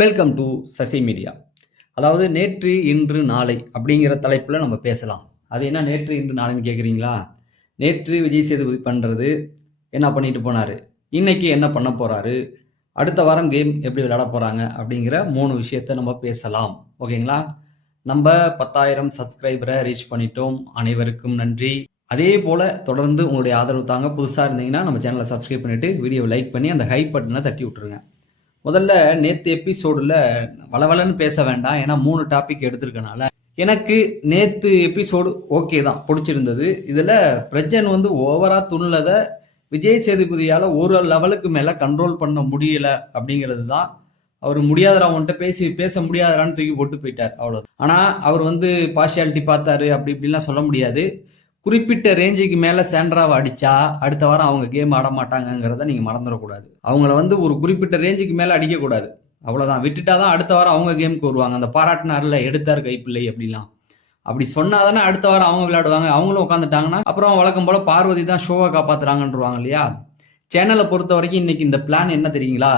Welcome to Sasi media அதாவது நேற்று இன்று நாளை அப்படிங்கிற தலைப்பில் நம்ம பேசலாம். அது என்ன நேற்று இன்று நாளைன்னு கேட்குறீங்களா நேற்று விஜய் சேதுபதி பண்ணுறது என்ன பண்ணிட்டு போனார்? இன்னைக்கு என்ன பண்ண போகிறாரு அடுத்த வாரம் கேம் எப்படி விளையாட போகிறாங்க அப்படிங்கிற மூணு விஷயத்த நம்ம பேசலாம். ஓகேங்களா? நம்ம பத்தாயிரம் சப்ஸ்கிரைபரை ரீச் பண்ணிட்டோம். அனைவருக்கும் நன்றி. அதே போல் தொடர்ந்து உங்களுடைய ஆதரவு தாங்க. புதுசாக இருந்தீங்கன்னா நம்ம சேனலை சப்ஸ்கிரைப் பண்ணிவிட்டு வீடியோவை லைக் பண்ணி அந்த ஹை பட்டனை தட்டி விட்டுருங்க. முதல்ல நேற்று எபிசோடில் வளவலன்னு பேச வேண்டாம். ஏன்னா மூணு டாபிக் எடுத்திருக்கனால. எனக்கு நேற்று எபிசோடு ஓகே தான். பிடிச்சிருந்தது. இதில் பிரஜன் வந்து ஓவராக துணிலதை விஜய் சேதுபதியால் ஒரு லெவலுக்கு மேலே கண்ட்ரோல் பண்ண முடியல அப்படிங்கிறது தான். அவர் முடியாதரா அவன்கிட்ட பேசி பேச முடியாதரான்னு தூக்கி போட்டு போயிட்டார். அவ்வளோ ஆனால் அவர் வந்து பார்ஷியாலிட்டி பார்த்தாரு. அப்படி இப்படிலாம் சொல்ல முடியாது. குறிப்பிட்ட ரேஞ்சுக்கு மேலே சேண்ட்ராவை அடித்தா அடுத்த வாரம் அவங்க கேம் ஆட மாட்டாங்கங்கிறத நீங்கள் மறந்துடக்கூடாது. அவங்கள வந்து ஒரு குறிப்பிட்ட ரேஞ்சுக்கு மேலே அடிக்கக்கூடாது. அவ்வளோதான் விட்டுட்டா தான் அடுத்த வாரம் அவங்க கேமுக்கு வருவாங்க. அந்த பாராட்டினார்ல எடுத்தார் கைப்பிள்ளை அப்படிலாம் அப்படி சொன்னாதானே அடுத்த வாரம் அவங்க விளையாடுவாங்க. அவங்களும் உட்காந்துட்டாங்கன்னா அப்புறம் வழக்கம் போல பார்வதி தான் ஷோவை காப்பாத்துறாங்கன்றவாங்க இல்லையா? சேனலை பொறுத்த வரைக்கும் இன்னைக்கு இந்த பிளான் என்ன தெரியுங்களா?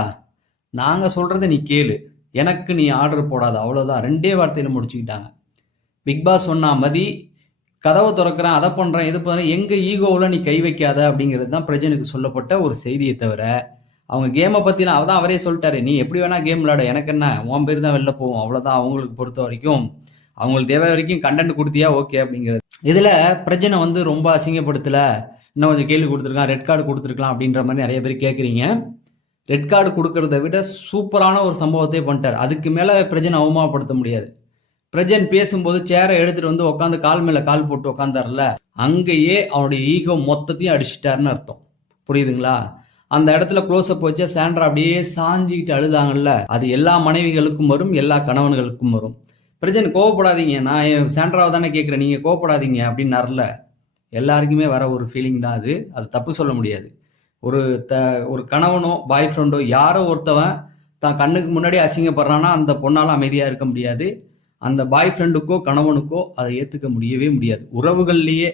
நாங்கள் சொல்கிறத நீ கேளு. எனக்கு நீ ஆர்டர் போடாது. அவ்வளோதான் ரெண்டே வார்த்தையில் முடிச்சுக்கிட்டாங்க. பிக் பாஸ் சொன்னா மதி கதவை திறக்கிறேன் அதை பண்ணுறேன் இது பண்ணுறேன் எங்கள் ஈகோவில் நீ கை வைக்காத அப்படிங்கிறது தான் பிரஜனுக்கு சொல்லப்பட்ட ஒரு செய்தியை தவிர அவங்க கேமை பற்றின அவதான் அவரே சொல்லிட்டாரு. நீ எப்படி வேணால் கேம் விளாட எனக்கு என்ன உன் பேர் தான் வெளில போவோம். அவ்வளோதான் அவங்களுக்கு பொறுத்த வரைக்கும். அவங்களுக்கு தேவை வரைக்கும் கண்டென்ட் கொடுத்தியா ஓகே அப்படிங்கிறது. இதில் பிரஜனை வந்து ரொம்ப அசிங்கப்படுத்தலை. இன்னும் கொஞ்சம் கேள்வி கொடுத்துருக்கான். ரெட் கார்டு கொடுத்துருக்கலாம் அப்படின்ற மாதிரி நிறைய பேர் கேட்குறீங்க ரெட் கார்டு கொடுக்கறத விட சூப்பரான ஒரு சம்பவத்தை பண்ணிட்டார். அதுக்கு மேலே பிரஜனை அவமானப்படுத்த முடியாது. பிரஜன் பேசும்போது சேரை எடுத்துட்டு வந்து உட்காந்து கால் மேல கால் போட்டு உட்காந்தார்ல அங்கேயே அவனுடைய ஈகோ மொத்தத்தையும் அடிச்சிட்டாருன்னு அர்த்தம். புரியுதுங்களா? அந்த இடத்துல க்ளோஸ் அப் வச்சா சாண்ட்ரா அப்படியே சாஞ்சிக்கிட்டு அழுதாங்கல்ல அது எல்லா மனைவிகளுக்கும் வரும் எல்லா கணவன்களுக்கும் வரும். பிரஜன் கோவப்படாதீங்க நான் என் சாண்ட்ராவை தானே கேட்குறேன் நீங்கள் கோவப்படாதீங்க அப்படின்னார்ல எல்லாருக்குமே வர ஒரு ஃபீலிங் தான் அது. அது தப்பு சொல்ல முடியாது. ஒரு த ஒரு கணவனோ பாய் ஃப்ரெண்டோ யாரோ ஒருத்தவன் தான் கண்ணுக்கு முன்னாடி அசிங்கப்படுறான்னா அந்த பொண்ணால் அமைதியாக இருக்க முடியாது. அந்த பாய் ஃப்ரெண்டுக்கோ கணவனுக்கோ அதை ஏற்றுக்க முடியவே முடியாது. உறவுகள்லேயே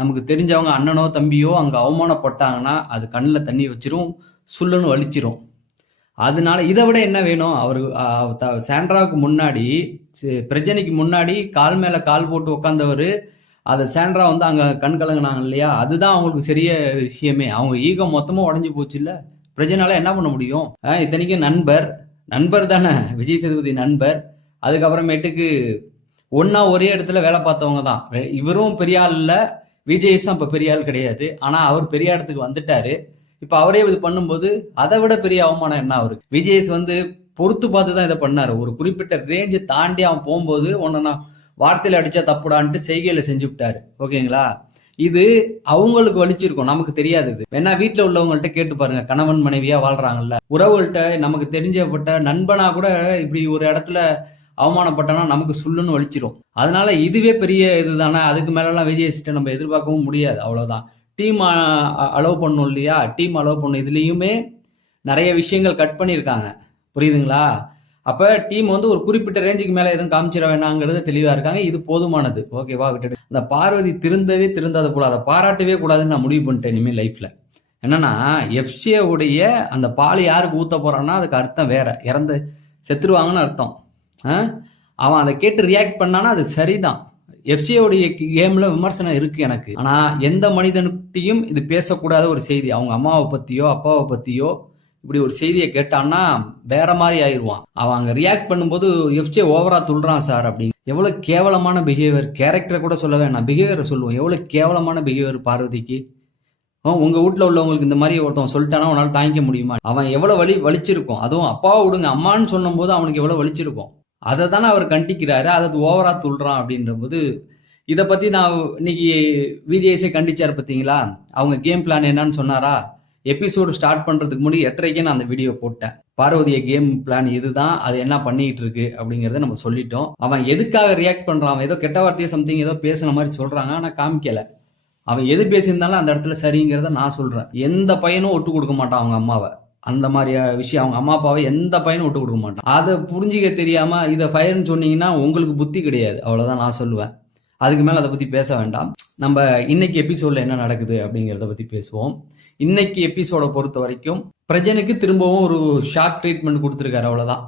நமக்கு தெரிஞ்சவங்க அண்ணனோ தம்பியோ அங்கே அவமானப்பட்டாங்கன்னா அது கண்ணில் தண்ணி வச்சிரும் சுல்லுன்னு வலிச்சிரும். அதனால இதை விட என்ன வேணும்? அவர் சாண்ட்ராவுக்கு முன்னாடி பிரஜனைக்கு முன்னாடி கால் மேலே கால் போட்டு உட்காந்தவர் அதை சாண்ட்ரா வந்து அங்கே கண் கலங்கினாங்க இல்லையா? அதுதான் அவங்களுக்கு சரிய விஷயமே. அவங்க ஈகோ மொத்தமும் உடஞ்சி போச்சு இல்லை பிரஜனால என்ன பண்ண முடியும்? இத்தனைக்கும் நண்பர். நண்பர் தானே? விஜய் சேதுபதி நண்பர். அதுக்கப்புறமேட்டுக்கு ஒன்றா ஒரே இடத்துல வேலை பார்த்தவங்க தான். இவரும் பெரிய ஆள் இல்லை விஜய்ஸும் இப்போ பெரிய ஆள் கிடையாது. ஆனால் அவர் பெரிய இடத்துக்கு வந்துட்டாரு. இப்போ அவரே இது பண்ணும்போது அதை விட பெரிய அவமானம் என்ன அவருக்கு? விஜய்ஸ் வந்து பொறுத்து பார்த்து தான் இதை பண்ணார். ஒரு குறிப்பிட்ட ரேஞ்சை தாண்டி அவன் போகும்போது ஒன்று நான் வார்த்தையில் அடித்தா தப்புடான்ட்டு செய்கையில் செஞ்சு விட்டாரு. ஓகேங்களா? இது அவங்களுக்கு வலிச்சிருக்கும். நமக்கு தெரியாது இது. வேணா வீட்டில் உள்ளவங்கள்ட்ட கேட்டு பாருங்க. கணவன் மனைவியா வாழ்றாங்கல்ல. உறவுகள்கிட்ட நமக்கு தெரிஞ்சப்பட்ட நண்பனா கூட இப்படி ஒரு இடத்துல அவமானப்பட்டோம்னா நமக்கு சுல்லுன்னு வலிச்சிரும். அதனால இதுவே பெரிய இதுதானே? அதுக்கு மேலலாம் விஜய் நம்ம எதிர்பார்க்கவும் முடியாது. அவ்வளோதான் டீம் அலோவ் பண்ணும் இல்லையா? டீம் அலோவ் பண்ணும். இதுலேயுமே நிறைய விஷயங்கள் கட் பண்ணியிருக்காங்க. புரியுதுங்களா? அப்போ டீம் வந்து ஒரு குறிப்பிட்ட ரேஞ்சுக்கு மேலே எதுவும் காமிச்சிட வேணாங்கிறது தெளிவாக இருக்காங்க. இது போதுமானது. ஓகேவா விட்டுட்டு அந்த பார்வதி திருந்தவே திருந்தாத போல அதை பாராட்டவே கூடாதுன்னு நான் முடிவு பண்ணிட்டேன் இனிமேல் லைஃப்பில் என்னன்னா எஃப்சிஏ உடைய அந்த பால் யாருக்கு ஊற்ற போகிறோன்னா அதுக்கு அர்த்தம் வேற. இறந்து செத்துருவாங்கன்னு அர்த்தம். அவன் அதை கேட்டு ரியாக்ட் பண்ணானா அது சரிதான். FCA உடைய கேம்ல விமர்சனம் இருக்கு எனக்கு. ஆனா எந்த மனிதனுக்கிட்டையும் இது பேசக்கூடாத ஒரு செய்தி. அவங்க அம்மாவை பத்தியோ அப்பாவை பத்தியோ இப்படி ஒரு செய்தியை கேட்டான்னா வேற மாதிரி ஆயிடுவான் அவன் அங்கே ரியாக்ட் பண்ணும்போது எஃப்ஜே ஓவரா துள்றான் சார் அப்படின்னு. எவ்வளோ கேவலமான பிஹேவியர் கேரக்டரை கூட சொல்ல வேணாம். பிஹேவியரை சொல்லுவோம் எவ்வளோ கேவலமான பிஹேவியர் பார்வதிக்கு. உங்க வீட்ல உள்ளவங்களுக்கு இந்த மாதிரி ஒருத்தன் சொல்லிட்டானா உன்னால் தாங்கிக்க முடியுமா? அவன் எவ்வளோ வலி வலிச்சிருக்கும். அதுவும் அப்பாவை விடுங்க. அம்மான்னு சொல்லும்போது அவனுக்கு எவ்வளோ வலிச்சிருக்கும். அதை தானே அவர் கண்டிக்கிறாரு அதை ஓவரா துள்றான் அப்படின்ற போது இதை பத்தி நான் இன்னைக்கு விஜேஎஸே கண்டிச்சார் பார்த்தீங்களா? அவங்க கேம் பிளான் என்னன்னு சொன்னாரா? எபிசோடு ஸ்டார்ட் பண்றதுக்கு முன்னாடி எட்டரைக்கே நான் அந்த வீடியோ போட்டேன். பார்வதிய கேம் பிளான் இதுதான் அது என்ன பண்ணிட்டு இருக்கு அப்படிங்கறத நம்ம சொல்லிட்டோம். அவன் எதுக்காக ரியாக்ட் பண்றான்? அவன் ஏதோ கெட்ட வார்த்தையை சம்திங் ஏதோ பேசுன மாதிரி சொல்றாங்க ஆனா காமிக்கல. அவன் எது பேசியிருந்தாலும் அந்த இடத்துல சரிங்கிறத நான் சொல்றேன். எந்த பையனும் ஒட்டு கொடுக்க மாட்டான் அவங்க அம்மாவை. அந்த மாதிரி விஷயம். அவங்க அம்மா அப்பாவை எந்த பையனும் விட்டு கொடுக்க மாட்டான். அதை புரிஞ்சிக்க தெரியாம இதை ஃபயர்னு சொன்னீங்கன்னா உங்களுக்கு புத்தி கிடையாது. அவ்வளவுதான் நான் சொல்லுவேன். அதுக்கு மேல அதை பத்தி பேச வேண்டாம். நம்ம இன்னைக்கு எபிசோட்ல என்ன நடக்குது அப்படிங்கிறத பத்தி பேசுவோம். இன்னைக்கு எபிசோட பொறுத்த வரைக்கும் பிரஜனுக்கு திரும்பவும் ஒரு ஷாக் ட்ரீட்மெண்ட் கொடுத்துருக்காரு. அவ்வளவுதான்.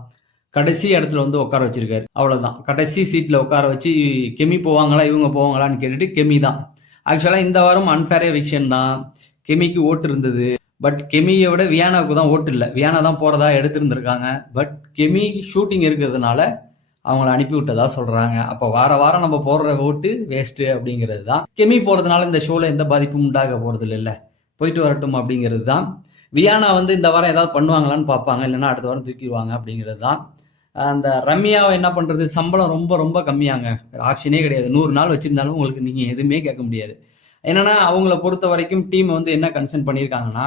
கடைசி இடத்துல வந்து உட்கார வச்சிருக்காரு. அவ்வளவுதான். கடைசி சீட்ல உட்கார வச்சு கெமி போவாங்களா இவங்க போவாங்களான்னு கேட்டுட்டு கெமி தான். ஆக்சுவலா இந்த வாரம் அன்ஃபேர் எவிக்ஷன் தான். கெமிக்கு ஓட்டு இருந்தது. பட் கெமியை விட வியானாவுக்கு தான் ஓட்டு இல்லை. வியானா தான் போகிறதா எடுத்திருந்திருக்காங்க. பட் கெமி ஷூட்டிங் இருக்கிறதுனால அவங்கள அனுப்பி விட்டதா சொல்கிறாங்க அப்போ வார வாரம் நம்ம போடுற ஓட்டு வேஸ்ட்டு அப்படிங்கிறது தான். கெமி போகிறதுனால இந்த ஷோவில் எந்த பாதிப்பும் உண்டாக போகிறது இல்லை. போயிட்டு வரட்டும் அப்படிங்கிறது தான். வியானா வந்து இந்த வாரம் ஏதாவது பண்ணுவாங்களான்னு பார்ப்பாங்க. இல்லைன்னா அடுத்த வாரம் தூக்கிடுவாங்க அப்படிங்கிறது தான். அந்த ரம்யாவை என்ன பண்ணுறது சம்பளம் ரொம்ப ரொம்ப கம்மியாங்க. ஆப்ஷனே கிடையாது. நூறு நாள் வச்சுருந்தாலும் உங்களுக்கு நீங்கள் எதுவுமே கேட்க முடியாது. என்னன்னா அவங்கள பொறுத்த வரைக்கும் டீம் வந்து என்ன கன்சர்ன் பண்ணியிருக்காங்கன்னா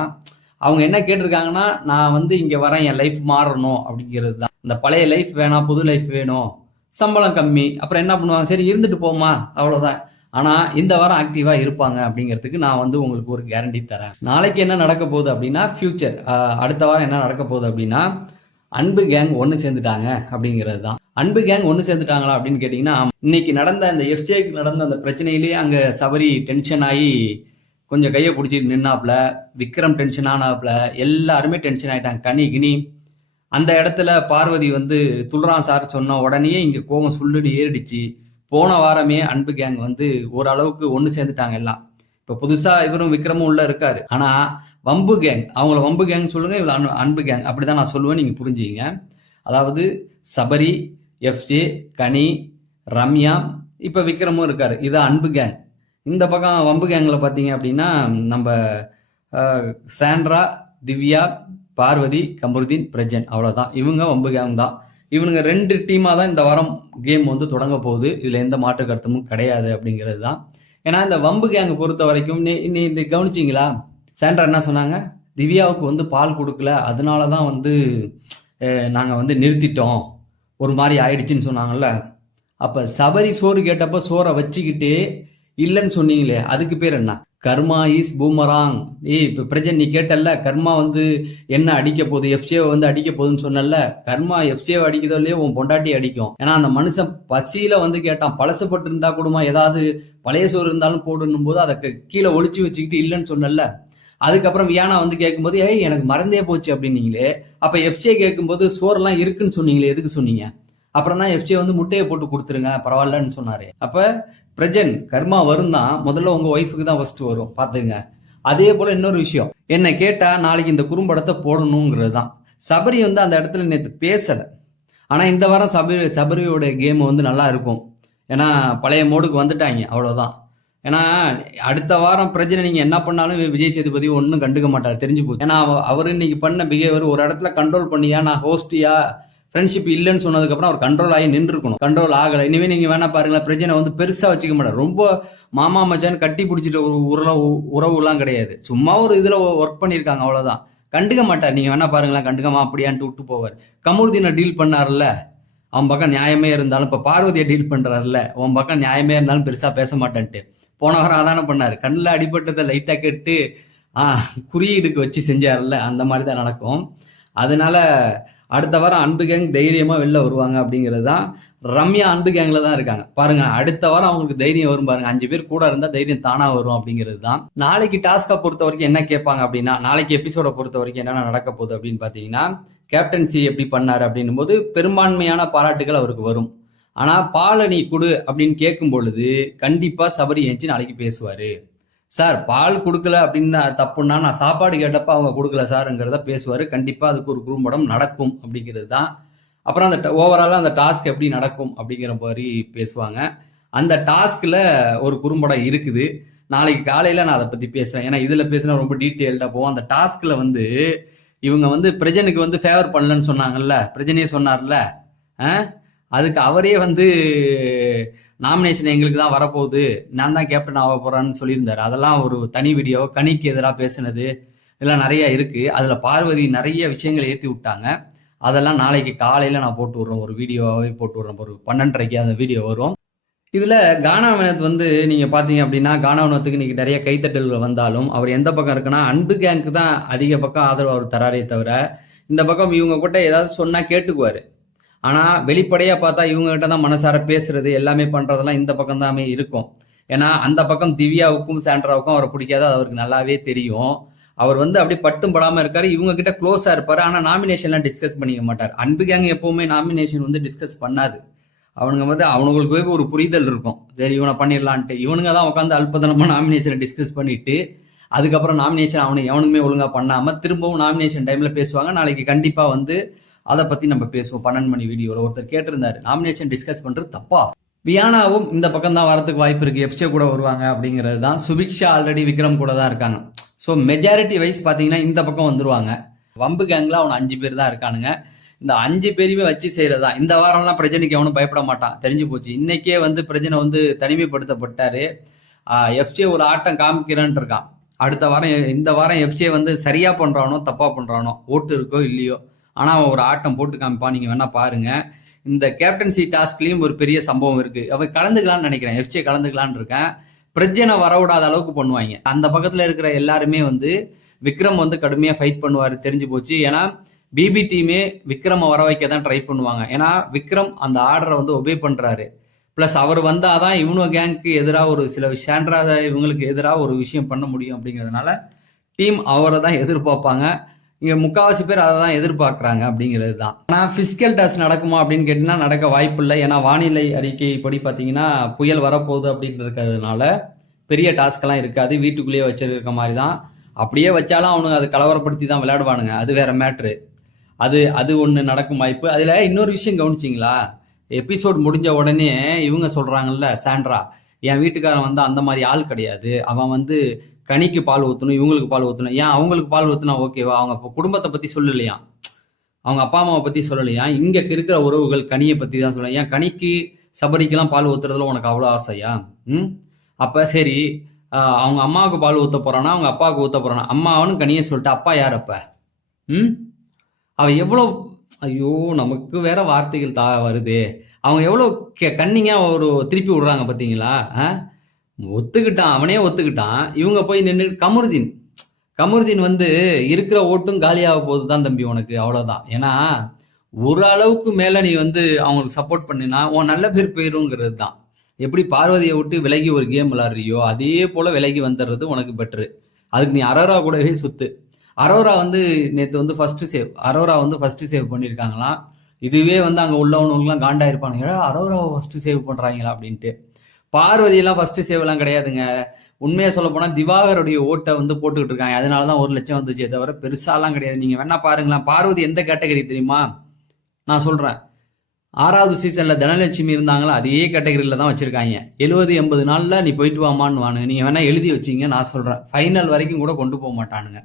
அவங்க என்ன கேட்டிருக்காங்கன்னா நான் வந்து இங்க வரேன் என் லைஃப் மாறணும் அப்படிங்கிறது தான். இந்த பழைய லைஃப் வேணாம் புது லைஃப் வேணும். சம்பளம் கம்மி. அப்புறம் என்ன பண்ணுவாங்க? சரி இருந்துட்டு போமா அவ்வளவுதான். ஆனா இந்த வாரம் ஆக்டிவா இருப்பாங்க அப்படிங்கிறதுக்கு நான் வந்து உங்களுக்கு ஒரு கேரண்டி தரேன். நாளைக்கு என்ன நடக்க போகுது அப்படின்னா ஃபியூச்சர் அடுத்த வாரம் என்ன நடக்க போகுது அப்படின்னா அன்பு கேங் ஒன்று சேர்ந்துட்டாங்க அப்படிங்கிறது தான் அன்பு கேங் ஒன்று சேர்ந்துட்டாங்களா அப்படின்னு கேட்டிங்கன்னா இன்னைக்கு நடந்த அந்த எஃப்ஜேக்கு நடந்த அந்த பிரச்சனையிலேயே அங்கே சபரி டென்ஷன் ஆகி கொஞ்சம் கையை பிடிச்சிட்டு நின்னாப்புல. விக்ரம் டென்ஷன் ஆனாப்புல. எல்லாருமே டென்ஷன் ஆயிட்டாங்க. கனி கினி. அந்த இடத்துல பார்வதி வந்து துல்ரான் சார் சொன்ன உடனே இங்கே கோவம் சுள்ளுன்னு ஏறிடுச்சு. போன வாரமே அன்பு கேங் வந்து ஓரளவுக்கு ஒன்று சேர்ந்துட்டாங்க எல்லாம். இப்போ புதுசாக இவரும் விக்ரமும் உள்ள இருக்காரு. ஆனால் வம்பு கேங் அவங்கள வம்பு கேங் சொல்லுங்க இவ்வளோ அன்பு அன்பு கேங் அப்படிதான் நான் சொல்லுவேன் நீங்கள் புரிஞ்சுங்க அதாவது சபரி எஃப்ஜே கனி ரம்யா இப்போ விக்ரமும் இருக்காரு. இது அன்பு கேங் இந்த பக்கம் வம்பு கேங்கில் பார்த்தீங்க அப்படின்னா நம்ம சாண்ட்ரா திவ்யா பார்வதி கமருதீன் பிரஜன். அவ்வளோதான் இவங்க வம்பு கேங் தான். இவனுங்க ரெண்டு டீமாக தான் இந்த வாரம் கேம் வந்து தொடங்க போகுது. இதில் எந்த மாற்று கருத்தமும் கிடையாது அப்படிங்கிறது தான். ஏன்னா இந்த வம்பு கேங்கை பொறுத்த வரைக்கும் நீ நீ இந்த கவனிச்சிங்களா? சாண்ட்ரா என்ன சொன்னாங்க? திவ்யாவுக்கு வந்து பால் கொடுக்கல. அதனால தான் வந்து நாங்கள் வந்து நிறுத்திட்டோம். ஒரு மாதிரி ஆயிடுச்சுன்னு சொன்னாங்கல்ல. அப்போ சபரி சோறு கேட்டப்ப சோறை வச்சுக்கிட்டு இல்லைன்னு சொன்னீங்களே அதுக்கு பேர் என்ன? Karma is boomerang. ஏய் இப்போ பிரஜன் நீ கேட்டல்ல கர்மா வந்து என்ன அடிக்க போகுது? எஃப்ஜேவை வந்து அடிக்க போகுதுன்னு சொன்னல கர்மா எஃப்ஜேவை அடிக்குதோ இல்லையோ உன் பொண்டாட்டி அடிக்கும். ஏன்னா அந்த மனுஷன் பசியில வந்து கேட்டான் பழசப்பட்டு இருந்தா கூடமா? ஏதாவது பழைய சோறு இருந்தாலும் போடணும் போது அதை கீழே ஒழிச்சு வச்சுக்கிட்டு இல்லைன்னு சொன்னல அதுக்கப்புறம் வியானா வந்து கேட்கும்போது ஏய் எனக்கு மறந்தே போச்சு அப்படின்னீங்களே அப்போ எஃப்ஜே கேட்கும்போது சோர்லாம் இருக்குன்னு சொன்னீங்களே எதுக்கு சொன்னீங்க? அப்புறம் தான் எஃப்ஜே வந்து முட்டையை போட்டு கொடுத்துருங்க பரவாயில்லன்னு சொன்னாரு. அப்போ பிரஜன் கர்மா வரும் தான் முதல்ல உங்க ஒய்ஃபுக்கு தான் ஃபர்ஸ்ட் வரும். பாத்துங்க அதே போல இன்னொரு விஷயம். என்னை கேட்டா நாளைக்கு இந்த குறும்படத்தை போடணுங்கிறது தான் சபரி வந்து அந்த இடத்துல நேற்று பேசல. ஆனால் இந்த வாரம் சபரி சபரியோட கேம் வந்து நல்லா இருக்கும். ஏன்னா பழைய மோடுக்கு வந்துட்டாங்க அவ்வளோதான் ஏன்னா அடுத்த வாரம் பிரச்சனை நீங்க என்ன பண்ணாலும் விஜய் சேதுபதி ஒன்றும் கண்டுக்க மாட்டார். தெரிஞ்சு போச்சு. ஏன்னா அவர் இன்னைக்கு பண்ண பிஹேவியர் ஒரு இடத்துல கண்ட்ரோல் பண்ணியா நான் ஹோஸ்டியா ஃப்ரெண்ட்ஷிப் இல்லைன்னு சொன்னதுக்கப்புறம் அவர் கண்ட்ரோல் ஆகி நின்று இருக்கணும் கண்ட்ரோல் ஆகலை. இனிமே நீங்க வேணா பாருங்களேன் பிரச்சனை வந்து பெருசா வச்சுக்க மாட்டார். ரொம்ப மாமா மச்சான் கட்டி பிடிச்சிட்டு ஒரு உறவு உறவுலாம் கிடையாது. சும்மா ஒரு இதுல ஒர்க் பண்ணியிருக்காங்க அவ்வளவுதான். கண்டுக்க மாட்டார். நீங்க வேணா பாருங்களேன் கண்டுக்கமா அப்படியான்ட்டு விட்டு போவார். கமுருதீனை டீல் பண்ணார்ல அவன் பக்கம் நியாயமே இருந்தாலும் இப்போ பார்வதியை டீல் பண்ணுறாருல்ல உன் பக்கம் நியாயமே இருந்தாலும் பெருசாக பேச மாட்டேன்ட்டு. போன வாரம் அதானே கண்ணில் அடிபட்டதை லைட்டாக கெட்டு குறியீடுக்கு வச்சு செஞ்சார்ல அந்த மாதிரி தான் நடக்கும். அதனால அடுத்த வாரம் அன்பு கேங் தைரியமாக வெளில வருவாங்க அப்படிங்கிறது தான் ரம்யா அன்பு கேங்கில் தான் இருக்காங்க. பாருங்க அடுத்த வாரம் அவங்களுக்கு தைரியம் வரும் பாருங்க. அஞ்சு பேர் கூட இருந்தால் தைரியம் தானாக வரும் அப்படிங்கிறது தான். நாளைக்கு டாஸ்கை பொறுத்த வரைக்கும் என்ன கேட்பாங்க அப்படின்னா நாளைக்கு எபிசோடை பொறுத்த வரைக்கும் என்னென்ன நடக்க போகுது அப்படின்னு பார்த்தீங்கன்னா கேப்டன்சி எப்படி பண்ணாரு அப்படின்னும் போது பெரும்பான்மையான பாராட்டுகள் அவருக்கு வரும். ஆனால் பாலை நீ கொடு அப்படின்னு கேட்கும் பொழுது கண்டிப்பாக சபரி ஏஞ்சி நாளைக்கு பேசுவார். சார் பால் கொடுக்கல அப்படின்னு தான் தப்புன்னா நான் சாப்பாடு கேட்டப்ப அவங்க கொடுக்கல சாருங்கிறத பேசுவார். கண்டிப்பாக அதுக்கு ஒரு குறும்படம் நடக்கும் அப்படிங்கிறது தான். அப்புறம் அந்த ஓவராலாக அந்த டாஸ்க் எப்படி நடக்கும் அப்படிங்கிற மாதிரி பேசுவாங்க. அந்த டாஸ்கில் ஒரு குறும்படம் இருக்குது. நாளைக்கு காலையில் நான் அதை பற்றி பேசுகிறேன் ஏன்னா இதில் பேசினா ரொம்ப டீட்டெயில்டாக போவோம். அந்த டாஸ்கில் வந்து இவங்க வந்து பிரஜனுக்கு வந்து ஃபேவர் பண்ணலன்னு சொன்னாங்கல்ல. பிரஜனே சொன்னார்ல. ஆ? அதுக்கு அவரே வந்து நாமினேஷன் எங்களுக்கு தான் வரப்போகுது. நான் தான் கேப்டன் ஆக போறேன்னு சொல்லியிருந்தாரு. அதெல்லாம் ஒரு தனி வீடியோ கனிக்கு எதிராக பேசுனது இதெல்லாம் நிறைய இருக்கு. அதுல பார்வதி நிறைய விஷயங்களை ஏத்தி விட்டாங்க. அதெல்லாம் நாளைக்கு காலையில நான் போட்டு விடுறேன். ஒரு வீடியோவே போட்டு விடுறேன். ஒரு பன்னெண்டரைக்கு அந்த வீடியோ வரும். இதுல கானாவினத் வந்து நீங்க பாத்தீங்க அப்படின்னா கானாவினத்துக்கு இன்னைக்கு நிறைய கைத்தட்டல்கள் வந்தாலும் அவர் எந்த பக்கம் இருக்குன்னா அன்பு கேங்க்கு தான் அதிக பக்கம் ஆதரவு அவர் தராரே தவிர இந்த பக்கம் இவங்க கூட ஏதாவது சொன்னா கேட்டுக்குவாரு. ஆனால் வெளிப்படையாக பார்த்தா இவங்ககிட்ட தான் மனசார பேசுறது எல்லாமே பண்ணுறதெல்லாம் இந்த பக்கம் தான் இருக்கும். ஏன்னா அந்த பக்கம் திவ்யாவுக்கும் சாண்ட்ராவுக்கும் அவரை பிடிக்காது அது அவருக்கு நல்லாவே தெரியும். அவர் வந்து அப்படியே பட்டும் படாமல் இருக்காரு. இவங்க கிட்ட க்ளோஸாக இருப்பார். ஆனால் நாமினேஷன்லாம் டிஸ்கஸ் பண்ணிக்க மாட்டார். அன்பு கேங் எப்போவுமே நாமினேஷன் வந்து டிஸ்கஸ் பண்ணாது. அவனுங்க வந்து அவனுங்களுக்கு போய் ஒரு புரிதல் இருக்கும். சரி இவனை பண்ணிடலான்ட்டு. இவனுங்க தான் உட்காந்து அல்பதனமாக நாமினேஷனை டிஸ்கஸ் பண்ணிட்டு அதுக்கப்புறம் நாமினேஷன் அவனை எவனுக்குமே ஒழுங்காக பண்ணாமல் திரும்பவும் நாமினேஷன் டைமில் பேசுவாங்க. நாளைக்கு கண்டிப்பாக வந்து அதை பத்தி நம்ம பேசுவோம். பன்னெண்டு மணி வீடியோவில் ஒருத்தர் கேட்டிருந்தாரு. நாமினேஷன் டிஸ்கஸ் பண்றது தப்பா? வியானாவும் இந்த பக்கம் தான் வரதுக்கு வாய்ப்பு இருக்கு. எஃப்சே கூட வருவாங்க அப்படிங்கிறது தான். சுபிக்ஷா ஆல்ரெடி விக்ரம் கூட தான் இருக்காங்க. ஸோ மெஜாரிட்டி வைஸ் பார்த்தீங்கன்னா இந்த பக்கம் வந்துருவாங்க. வம்பு கேங்கில் அவன் அஞ்சு பேர் தான் இருக்கானுங்க. இந்த அஞ்சு பேருமே வச்சு செய்யறதா இந்த வாரம்லாம் பிரச்சனைக்கு அவனும் பயப்பட மாட்டான். தெரிஞ்சு போச்சு. இன்னைக்கே வந்து பிரச்சனை வந்து தனிமைப்படுத்தப்பட்டாரு. எஃப்ஜே ஒரு ஆட்டம் காமிக்கிறேன்ட்டு இருக்கான். அடுத்த வாரம் இந்த வாரம் எஃப்ஜே வந்து சரியாக பண்ணுறானோ தப்பாக பண்ணுறானோ ஓட்டு இருக்கோ இல்லையோ ஆனால் அவன் ஒரு ஆட்டம் போட்டு காமிப்பான் நீங்கள் வேணால் பாருங்கள் இந்த கேப்டன்சி டாஸ்க்லேயும் ஒரு பெரிய சம்பவம் இருக்குது அவன் கலந்துக்கலான்னு நினைக்கிறேன். எஃப்சியை கலந்துக்கலான்னு இருக்கேன். பிரச்சனை வரவிடாத அளவுக்கு பண்ணுவாங்க. அந்த பக்கத்தில் இருக்கிற எல்லாருமே வந்து விக்ரம் வந்து கடுமையாக ஃபைட் பண்ணுவார் தெரிஞ்சு போச்சு. ஏன்னா பிபி டீமே விக்ரமை வர வைக்க தான் ட்ரை பண்ணுவாங்க. ஏன்னா விக்ரம் அந்த ஆர்டரை வந்து ஒபே பண்ணுறாரு ப்ளஸ் அவர் வந்தால் தான் இவனோ கேங்க்கு எதிராக ஒரு சில சாண்ட்ரா இவங்களுக்கு எதிராக ஒரு விஷயம் பண்ண முடியும் அப்படிங்கிறதுனால டீம் அவரை தான் எதிர்பார்ப்பாங்க. இங்க முக்காவாசி பேர் அதை தான் எதிர்பார்க்குறாங்க அப்படிங்கிறது தான் ஆனால் ஃபிசிக்கல் டெஸ்ட் நடக்குமா அப்படின்னு கேட்டிங்கன்னா நடக்க வாய்ப்பு இல்லை ஏன்னா வானிலை அறிக்கை படி பார்த்தீங்கன்னா புயல் வரப்போகுது அப்படின்னு இருக்கிறதுனால பெரிய டாஸ்க்கெல்லாம் இருக்காது. வீட்டுக்குள்ளேயே வச்சிருக்க மாதிரி தான் அப்படியே வச்சாலும் அவனுங்க அதை கலவரப்படுத்தி தான் விளையாடுவானுங்க. அது வேற மேட்ரு அது அது ஒன்று நடக்கும் வாய்ப்பு. அதில் இன்னொரு விஷயம் கவனிச்சிங்களா? எபிசோட் முடிஞ்ச உடனே இவங்க சொல்கிறாங்கல்ல சாண்ட்ரா என் வீட்டுக்காரன் வந்து அந்த மாதிரி ஆள் கிடையாது. அவன் வந்து கனிக்கு பால் ஊற்றணும் இவங்களுக்கு பால் ஊற்றணும் ஏன் அவங்களுக்கு பால் ஊற்றினா ஓகேவா அவங்க குடும்பத்தை பற்றி சொல்லலையா? அவங்க அப்பா அம்மாவை பற்றி சொல்லலையா? இங்கே இருக்கிற உறவுகள் கனியை பற்றி தான் சொல்லலாம் ஏன் கனிக்கு சபரிக்கெல்லாம் பால் ஊற்றுறதுல உனக்கு அவ்வளோ ஆசையா? ம்? அப்போ சரி அவங்க அம்மாவுக்கு பால் ஊற்ற போகிறானா அவங்க அப்பாவுக்கு ஊற்ற போகிறானா அம்மாவனு கனியை சொல்லிட்டு அப்பா யார் அப்போ? ம்? அவள் எவ்வளோ ஐயோ நமக்கு வேற வார்த்தைகள் தா வருதே. அவங்க எவ்வளோ கே கன்னிங்காக ஒரு திருப்பி விடுறாங்க பார்த்தீங்களா ஆ? ஒத்துக்கிட்டான் அவனே ஒத்துக்கிட்டான். இவங்க போய் நின்று கமருதீன். கமருதீன் வந்து இருக்கிற ஓட்டும் காலியாக போகுது தான் தம்பி உனக்கு அவ்வளோதான் ஏன்னா ஒரு அளவுக்கு மேலே நீ வந்து அவங்களுக்கு சப்போர்ட் பண்ணினா உன் நல்ல பேர் போயிருங்கிறது தான் எப்படி பார்வதியை விட்டு விலகி ஒரு கேம் விளாடுறியோ அதே போல் விலகி வந்துடுறது உனக்கு பெட்ரு அதுக்கு நீ அரோரா கூடவே சுத்து. அரோரா வந்து நேற்று வந்து ஃபர்ஸ்ட் சேவ் அரோரா வந்து ஃபர்ஸ்ட் சேவ் பண்ணியிருக்காங்களாம் இதுவே வந்து அங்கே உள்ளவனுக்குலாம் காண்டாயிருப்பானுங்க. அரோராவை ஃபர்ஸ்ட் சேவ் பண்ணுறாங்களா அப்படின்ட்டு. பார்வதியெல்லாம் ஃபர்ஸ்ட் சேவெல்லாம் கிடையாதுங்க. உண்மையை சொல்ல போனால் திவாகருடைய ஓட்டை வந்து போட்டுக்கிட்டு இருக்காங்க. அதனால தான் ஒரு லட்சம் வந்துச்சே தவிர பெருசாலாம் கிடையாது. நீங்கள் வேணா பாருங்களேன். பார்வதி எந்த கேட்டகரி தெரியுமா? நான் சொல்கிறேன் ஆறாவது சீசன்ல தனலட்சுமி இருந்தாங்களா? அதே கேட்டகரியில தான் வச்சிருக்காங்க. எழுபது எண்பது நாள்ல நீ போயிட்டு வாமான்னு வானுங்க நீங்க வேணா எழுதி வச்சீங்க நான் சொல்றேன். ஃபைனல் வரைக்கும் கூட கொண்டு போக மாட்டானுங்க.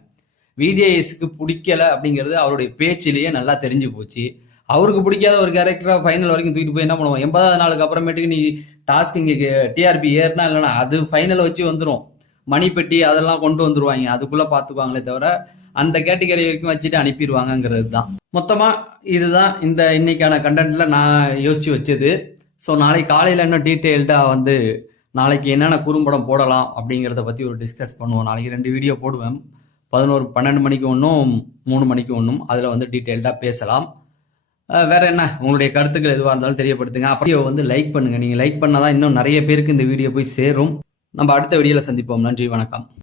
விஜேஎஸ்க்கு பிடிக்கல அப்படிங்கிறது அவருடைய பேச்சிலேயே நல்லா தெரிஞ்சு போச்சு. அவருக்கு பிடிக்காத ஒரு கேரக்டரை ஃபைனல் வரைக்கும் தூக்கிட்டு போய் என்ன பண்ணுவோம் எண்பதாவது நாளுக்கு அப்புறமேட்டுக்கு நீ டாஸ்க் இங்கே டிஆர்பி ஏறினா இல்லைனா அது ஃபைனலை வச்சு வந்துடும் மணி பெட்டி அதெல்லாம் கொண்டு வந்துருவாங்க. அதுக்குள்ளே பார்த்துக்குவாங்களே தவிர அந்த கேட்டகரி வரைக்கும் வச்சுட்டு அனுப்பிடுவாங்கங்கிறது தான். மொத்தமாக இதுதான் இந்த இன்னைக்கான கண்டென்ட்ல நான் யோசிச்சு வச்சது. ஸோ நாளைக்கு காலையில் இன்னும் டீட்டெயில்டாக வந்து நாளைக்கு என்னென்ன குறும்படம் போடலாம் அப்படிங்கிறத பற்றி ஒரு டிஸ்கஸ் பண்ணுவோம். நாளைக்கு ரெண்டு வீடியோ போடுவேன். பதினோரு பன்னெண்டு மணிக்கு ஒன்றும் மூணு மணிக்கு ஒன்றும் அதில் வந்து டீட்டெயில்டாக பேசலாம். வேற என்ன? உங்களுடைய கருத்துக்கள் எதுவாக இருந்தாலும் தெரியப்படுத்துங்க. அப்படியே வந்து லைக் பண்ணுங்க. நீங்கள் லைக் பண்ணாதான் இன்னும் நிறைய பேருக்கு இந்த வீடியோ போய் சேரும். நம்ம அடுத்த வீடியோவில் சந்திப்போம். நன்றி வணக்கம்.